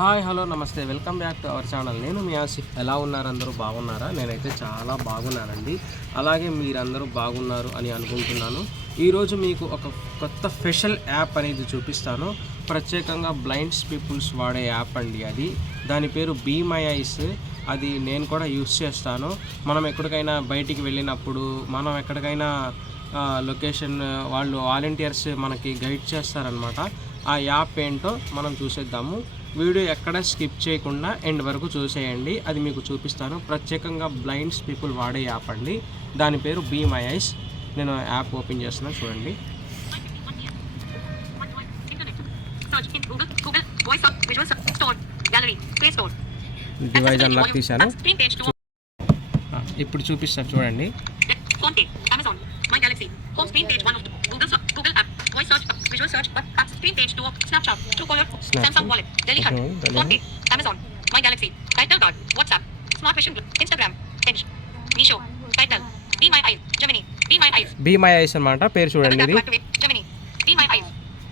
Hi hello నమస్తే welcome back to our channel. నేను మీ ఆసిఫ్. ఎలా ఉన్నారు? అందరూ బాగున్నారా? నేనైతే చాలా బాగున్నానండి. అలాగే మీరందరూ బాగున్నారు అని అనుకుంటున్నాను. ఈరోజు మీకు ఒక కొత్త స్పెషల్ యాప్ అనేది చూపిస్తాను. ప్రత్యేకంగా బ్లైండ్స్ పీపుల్స్ వాడే యాప్ అండి అది. దాని పేరు బీ మై ఐస్. అది నేను కూడా యూస్ చేస్తాను. మనం ఎక్కడికైనా బయటికి వెళ్ళినప్పుడు, మనం ఎక్కడికైనా లొకేషన్ వాళ్ళు వాలంటీర్స్ మనకి గైడ్ చేస్తారనమాట. ఆ యాప్ ఏంటో మనం చూసేద్దాము. వీడియో ఎక్కడ స్కిప్ చేయకుండా ఎండ్ వరకు చూసేయండి. అది మీకు చూపిస్తాను. ప్రత్యేకంగా బ్లైండ్స్ పీపుల్ వాడే యాప్ అండి. దాని పేరు బీ మై ఐస్. నేను యాప్ ఓపెన్ చేస్తున్నాను, చూడండి. డివైస్ అన్లాక్ తీశాను. ఇప్పుడు చూపిస్తాను, చూడండి. Voice search, visual search, apps, screen page 2 of Snapchat, Truecaller, Samsung Wallet, Delhi Hub, Phone Pay, Amazon, My Galaxy, Title Card, WhatsApp, Smart Vision, Instagram, Edge, Meesho, Title, Be My Eyes, Gemini, Be My Eyes. Be My Eyes అన్నమాట పేరు, చూడండి ఇది. Gemini, Be My Eyes.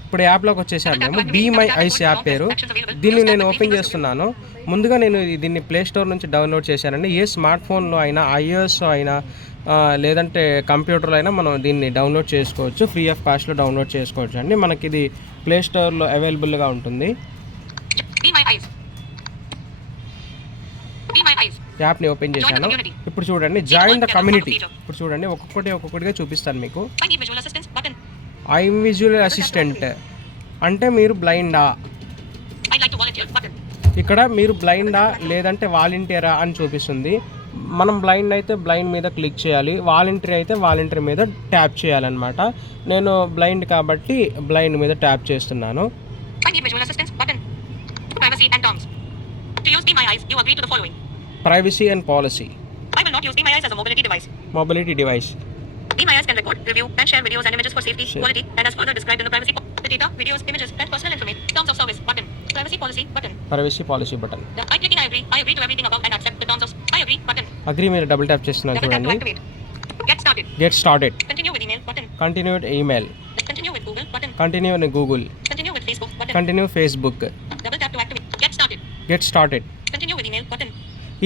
ఇప్పుడు యాప్లోకి వచ్చేసాను మేము. Be my eyes app పేరు. దీన్ని నేను ఓపెన్ చేస్తున్నాను. ముందుగా నేను దీన్ని ప్లే స్టోర్ నుంచి డౌన్లోడ్ చేశానండి. ఏ స్మార్ట్ ఫోన్లో అయినా, ఐఓఎస్ అయినా, లేదంటే కంప్యూటర్లో అయినా మనం దీన్ని డౌన్లోడ్ చేసుకోవచ్చు. ఫ్రీ ఆఫ్ కాస్ట్లో డౌన్లోడ్ చేసుకోవచ్చు అండి. మనకి ఇది ప్లే స్టోర్లో అవైలబుల్గా ఉంటుంది. యాప్ని ఓపెన్ చేశాను. ఇప్పుడు చూడండి, జాయిన్ ద కమ్యూనిటీ. ఇప్పుడు చూడండి, ఒక్కొక్కటిగా చూపిస్తాను మీకు. ఐ విజువల్ అసిస్టెంట్ అంటే మీరు బ్లైండా, ఇక్కడ మీరు బ్లైండా లేదంటే వాలంటీరా అని చూపిస్తుంది. మనం బ్లైండ్ అయితే బ్లైండ్ మీద క్లిక్ చేయాలి, వాలంటీర్ అయితే వాలంటీర్ మీద ట్యాప్ చేయాలన్నమాట. నేను బ్లైండ్ కాబట్టి బ్లైండ్ మీద ట్యాప్ చేస్తున్నాను. Privacy and policy. Mobility device. Be My Eyes can record, review, and share videos and images for safety, quality, and as further described in the privacy the data, videos, images, and personal information. Terms of service button. Privacy policy button. Privacy policy button. I clicking I agree. I agree to everything above and accept the terms of I agree button. Agree మీద double tap చేస్తున్నాను, చూడండి. Get started. Get started. Continue with email button. Continue with email. Continue with Google button. Continue with Google. Continue with Facebook button. Continue Facebook. Double tap to activate. Get started. Get started. Continue with email button.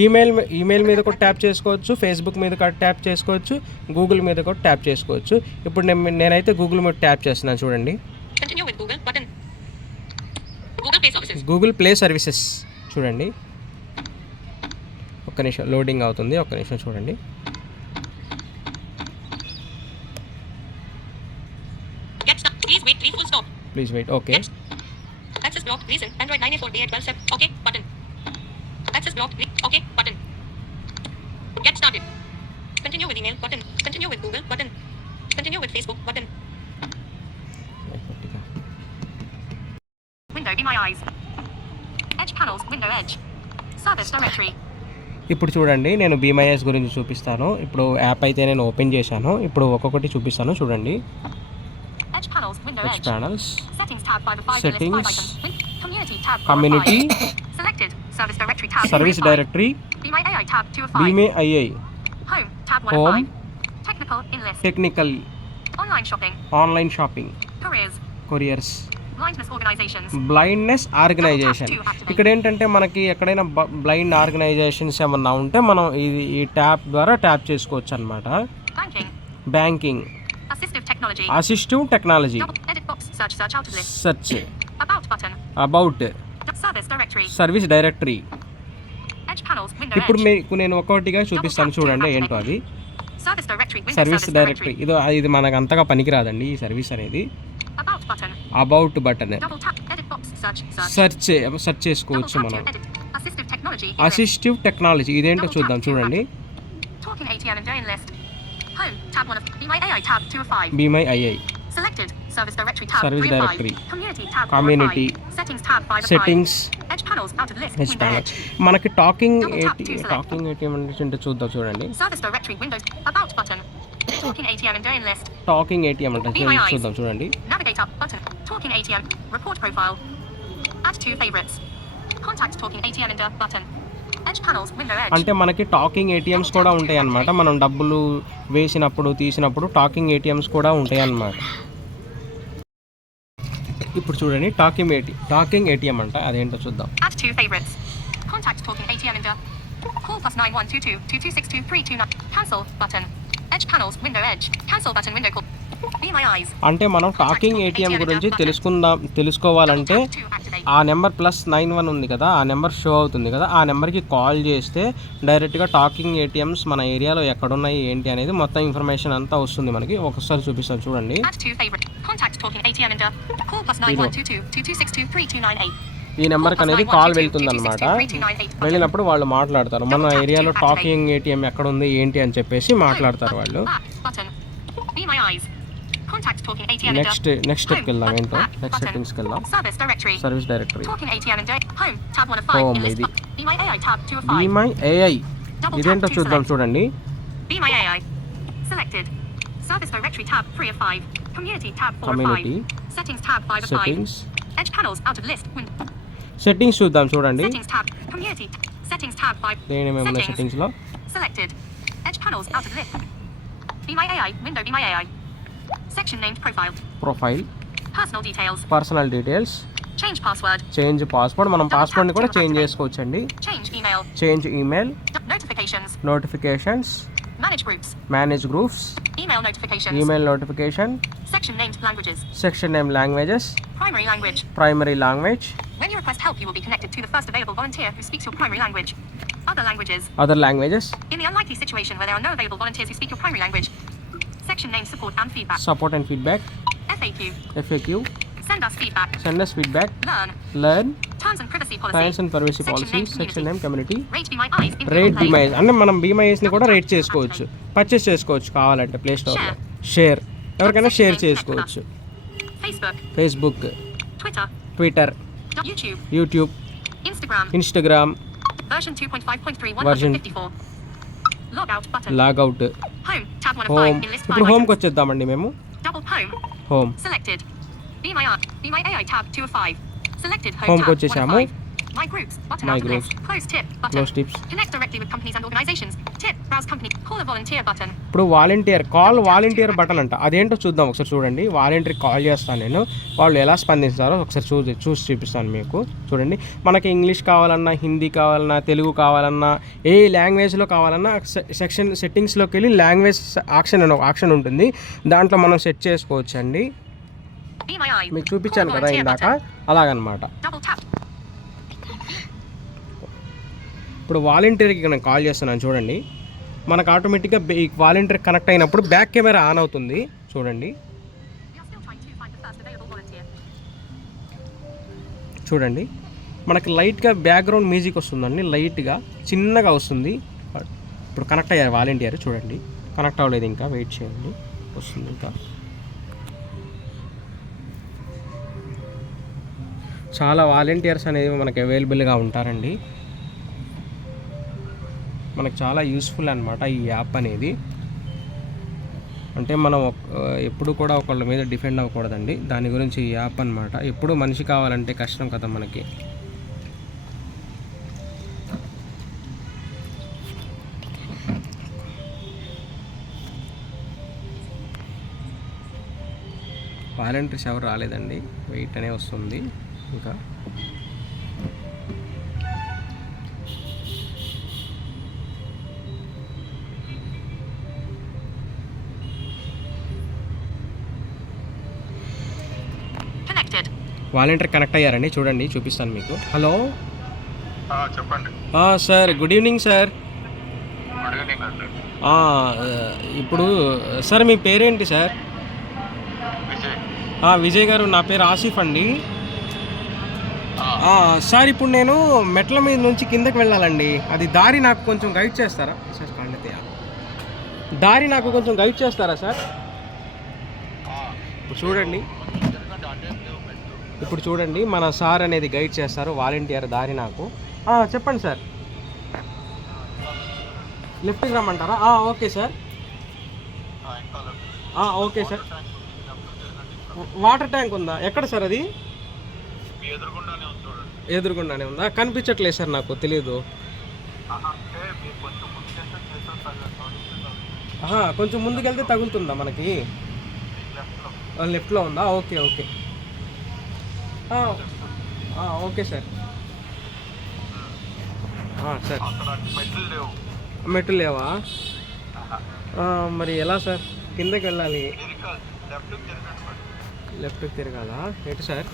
Email మీద కూడా tap చేసుకోవచ్చు, Facebook మీద కూడా tap చేసుకోవచ్చు, Google మీద కూడా tap చేసుకోవచ్చు. ఇప్పుడు నేనైతే గూగుల్ మీద ట్యాప్ చేస్తున్నాను, చూడండి. గూగుల్ ప్లే సర్వీసెస్ చూడండి. ఒక్క నిమిషం లోడింగ్ అవుతుంది, ఒక్క నిమిషం చూడండి. Please wait. Okay. Access blocked. Reason Android 9A4D812 okay button. Access blocked. Okay button. Get started. Continue with email button. Continue with Google button. Continue with Facebook button. Window Be My Eyes. Edge panels window edge. Service directory. ఇప్పుడు చూడండి, నేను be my eyes గురించి చూపిస్తాను. ఇప్పుడు app అయితే నేను open చేశాను. ఇప్పుడు ఒక్కొక్కటి చూపిస్తాను, చూడండి. Edge panels window edge. Panels. Settings tab by the 5 list 5 icons. Community tab. Community. Selected. Service directory tab. Service directory. Be My AI tab 2 of 5. Be My AI. Home tab 1 of 5. Technical in list. Technical. Online shopping. Online shopping. Careers. Couriers. Blindness organizations. Blindness organization. ఇక్కడ ఏంటంటే మనకి ఎక్కడైనా blind organisations ఏమన్నా ఉంటే మనం ఈ tap ద్వారా tap చేసుకోవచ్చు అన్నమాట. Banking. Assistive technology. Edit box. Search out of list. Search. About button. About. Service directory. Edge panels window edge. ఇప్పుడు మీకు నేను ఒక్కొక్కటిగా చూపిస్తాను, చూడండి ఏంటో అది. Service directory. ఇది మనకు అంతగా పనికిరాదండి ఈ సర్వీస్ అనేది. About button. సెర్చ్ చేసుకోవచ్చు మనం. అసిస్టివ్ టెక్నాలజీ ఇదేంటో చూద్దాం, చూడండి. Home tab 1 of Be My AI tab 2 of 5. Be My AI. Selected. Service directory tab 3 of 5. Community tab 4 of 5. Settings tab 5 of 5. Settings. Edge panels out of list. Edge panels. మనకి talking ATM అంటే చూడండి. Service directory windows about button. Talking ATM and join list. Talking ATM అంటే చూద్దాం, చూడండి. Navigate up button. Talking ATM. Report profile. Add 2 favorites. Contact Talking ATM and button. అంటే మనకి talking ATMs కూడా ఉంటాయి అన్నమాట. మనం డబ్బులు వేసినప్పుడు తీసినప్పుడు టాకింగ్ ఏటీఎంస్ కూడా ఉంటాయి అన్నమాట. ఇప్పుడు చూడండి టాకింగ్ ఏటీఎం అంట, అదేంటో చూద్దాం. Add 2 favorites. Contact talking ATM India. Call +9122 2262 329. Cancel button. Edge panels window edge. Cancel button window call. Be my eyes. అంటే మనం టాకింగ్ ఏటీఎం గురించి తెలుసుకోవాలంటే ఆ నెంబర్ +91 ఉంది కదా, ఆ నెంబర్ షో అవుతుంది కదా, ఆ నెంబర్కి కాల్ చేస్తే డైరెక్ట్గా టాకింగ్ ఏటీఎమ్స్ మన ఏరియాలో ఎక్కడున్నాయి ఏంటి అనేది మొత్తం ఇన్ఫర్మేషన్ అంతా వస్తుంది మనకి. ఒకసారి చూపిస్తాను చూడండి. ఈ నెంబర్కి అనేది కాల్ వెళ్తుంది అనమాట. వెళ్ళినప్పుడు వాళ్ళు మాట్లాడతారు, మన ఏరియాలో టాకింగ్ ఏటీఎం ఎక్కడ ఉంది ఏంటి అని చెప్పేసి మాట్లాడతారు వాళ్ళు. నెక్స్ట్ స్టెప్కి వెళ్దాం. ఏంటో నెక్స్ట్ సెట్టింగ్స్కి వెళ్దాం. సర్వీస్ డైరెక్టరీ, హోమ్, ఇది బీ మై ఏఐ, ఇదేంటో చూద్దాం చూడండి. కమ్యూనిటీ సెట్టింగ్స్ చూద్దాం చూడండి. ఏమేమి సెట్టింగ్స్లో profile, personal details, change password, మనం పాస్వర్డ్ని కూడా చేంజ్ చేసుకోవచ్చండి. Change email, notifications, manage groups, email notification, section name languages, primary language. When you request help, you will be connected to the first available volunteer who speaks your primary language. Other languages. In the unlikely situation where there are no available volunteers who speak your primary language, section name support and feedback, FAQ, send us feedback, learn, terms and privacy policy, section name community, rate Be My Eyes. అంటే మనం Be My Eyes ని కూడా rate చేసుకోవచ్చు, purchase చేసుకోవచ్చు కావాలంటే play స్టోర్లో. Share, ఎవరికైనా share చేసుకోవచ్చు. Facebook, Twitter, YouTube, Instagram, version, logout, home. ఇప్పుడు హోమ్కి వచ్చేద్దామండి మేము. హోమ్, హోమ్కి వచ్చేసాము. My groups, close tips. ఇప్పుడు వాలంటీర్ బటన్ అంట, అదేంటో చూద్దాం ఒకసారి చూడండి. వాలంటీర్ కాల్ చేస్తాను నేను, వాళ్ళు ఎలా స్పందిస్తారో ఒకసారి చూసి చూపిస్తాను మీకు. చూడండి, మనకి ఇంగ్లీష్ కావాలన్నా, హిందీ కావాలన్నా, తెలుగు కావాలన్నా, ఏ లాంగ్వేజ్లో కావాలన్నా సెట్టింగ్స్లోకి వెళ్ళి లాంగ్వేజ్ ఆప్షన్ ఉంటుంది, దాంట్లో మనం సెట్ చేసుకోవచ్చు అండి. మీకు చూపించాను కదా ఇందాక, అలాగనమాట. ఇప్పుడు వాలంటీర్కి నేను కాల్ చేస్తున్నాను చూడండి. మనకు ఆటోమేటిక్గా ఈ వాలంటీర్ కనెక్ట్ అయినప్పుడు బ్యాక్ కెమెరా ఆన్ అవుతుంది చూడండి. చూడండి, మనకి లైట్గా బ్యాక్గ్రౌండ్ మ్యూజిక్ వస్తుందండి, లైట్గా చిన్నగా వస్తుంది. ఇప్పుడు కనెక్ట్ అయ్యారు వాలంటీర్. చూడండి, కనెక్ట్ అవ్వలేదు ఇంకా, వెయిట్ చేయండి, వస్తుంది ఇంకా. చాలా వాలంటీర్స్ అనేది మనకి అవైలబుల్గా ఉంటారండి. మనకు చాలా యూస్ఫుల్ అనమాట ఈ యాప్ అనేది. అంటే మనం ఎప్పుడు కూడా ఒకళ్ళ మీద డిపెండ్ అవ్వకూడదండి, దాని గురించి ఈ యాప్ అనమాట. ఎప్పుడు మనిషి కావాలంటే కష్టం కదా మనకి. వాలంటీర్స్ ఎవరు రాలేదండి, వెయిట్ అనే వస్తుంది ఇంకా. వాలంటీర్ కనెక్ట్ అయ్యారండి, చూడండి, చూపిస్తాను మీకు. హలో, చెప్పండి సార్. Good evening sir. ఇప్పుడు సార్ మీ పేరేంటి సార్? విజయ్ గారు, నా పేరు ఆసిఫ్ అండి. సార్, ఇప్పుడు నేను మెట్ల మీద నుంచి కిందకి వెళ్ళాలండి, అది దారి నాకు కొంచెం గైడ్ చేస్తారా సార్? దారి నాకు కొంచెం గైడ్ చేస్తారా సార్? ఇప్పుడు చూడండి మన సార్ అనేది గైడ్ చేస్తారు, వాలంటీర్ దారి నాకు. చెప్పండి సార్. లెఫ్ట్కి రమ్మంటారా? Okay sir. Okay sir. Water tank ఉందా? ఎక్కడ సార్ అది? ఎదురుగుండానే ఉందా? కనిపించట్లేదు సార్, నాకు తెలియదు. కొంచెం ముందుకెళ్తే తగులుతుందా మనకి? లెఫ్ట్లో ఉందా? Okay okay. Okay sir. Sir అక్కడ మెట్లు లేవు. మెట్లు లేవా? మరి ఎలా సార్? కిందకి వెళ్ళాలి. తిరగాలి, లెఫ్ట్కి తిరగండి మరి. లెఫ్ట్కి తిరగాలా? ఎటు సార్?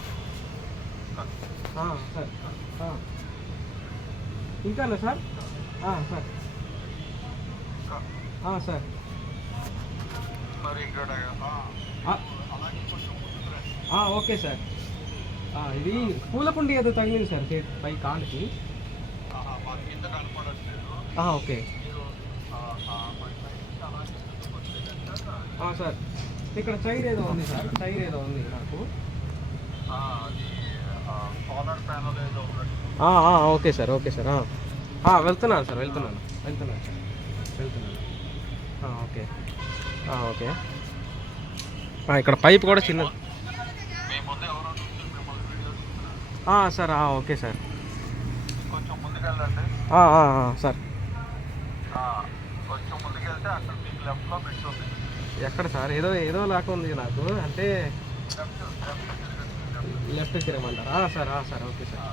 సార్ ఇంకానా సార్? సార్ సార్ మరి ఇక్కడ అలాగే కొంచెం ముందుకు రండి. Okay sir. ఇది పూలకుండి ఏదో తగిలింది సార్ పై కాలుకి. మా కింద కనపడట్లేదు. Okay sir. ఇక్కడ చైర్ ఏదో ఉంది సార్, చైర్ ఏదో ఉంది నాకు. అది సోలార్ ప్యానల్ ఏదో ఉన్నట్టు. Okay sir, okay sir. వెళ్తున్నాను సార్, వెళ్తున్నాను సార్. Okay okay. ఇక్కడ పైప్ కూడా చిన్నది. మీ ముందు ఎవరో నుంచి మిమ్మల్ని వీడియో తీస్తున్నారు. Sir okay sir. కొంచెం ముందుకెళ్ళండి. సార్ కొంచెం ముందుకెళ్తే అక్కడ మీకు లెఫ్ట్లో మెట్లు ఉంది. ఎక్కడ సార్? ఏదో లాగా ఉంది నాకు, అంటే లెఫ్ట్ తిరగమంటారా? Sir sir okay sir.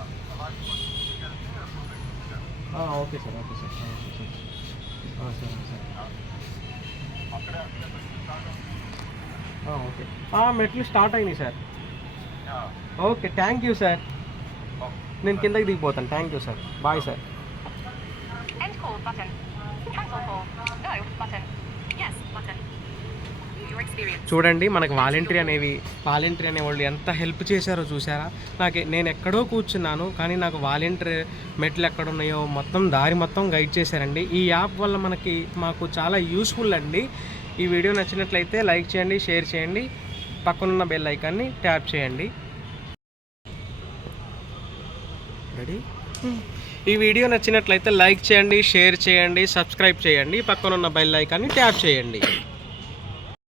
Okay sir, okay sir. సరే సార్. ఓకే. మెట్లు స్టార్ట్ అయినాయి sir. Okay, thank you sir. నేను కిందకి దిగిపోతాను. Thank you sir. Bye sir. End call button. Cancel call. No button. Yes button. Your experience. చూడండి, మనకు voluntary అనేవాళ్ళు ఎంత హెల్ప్ చేశారో చూసారా? నేను ఎక్కడో కూర్చున్నాను, కానీ నాకు వాలంటరీ మెట్లు ఎక్కడ ఉన్నాయో దారి మొత్తం గైడ్ చేశారండి. ఈ యాప్ వల్ల మాకు చాలా యూస్ఫుల్ అండి. ఈ వీడియో నచ్చినట్లయితే లైక్ చేయండి, షేర్ చేయండి, పక్కనున్న బెల్ ఐకాన్ని ట్యాప్ చేయండి. రెడీ? ఈ వీడియో నచ్చినట్లయితే లైక్ చేయండి, షేర్ చేయండి, సబ్స్క్రైబ్ చేయండి, పక్కనున్న బెల్ ఐకాన్ని ట్యాప్ చేయండి.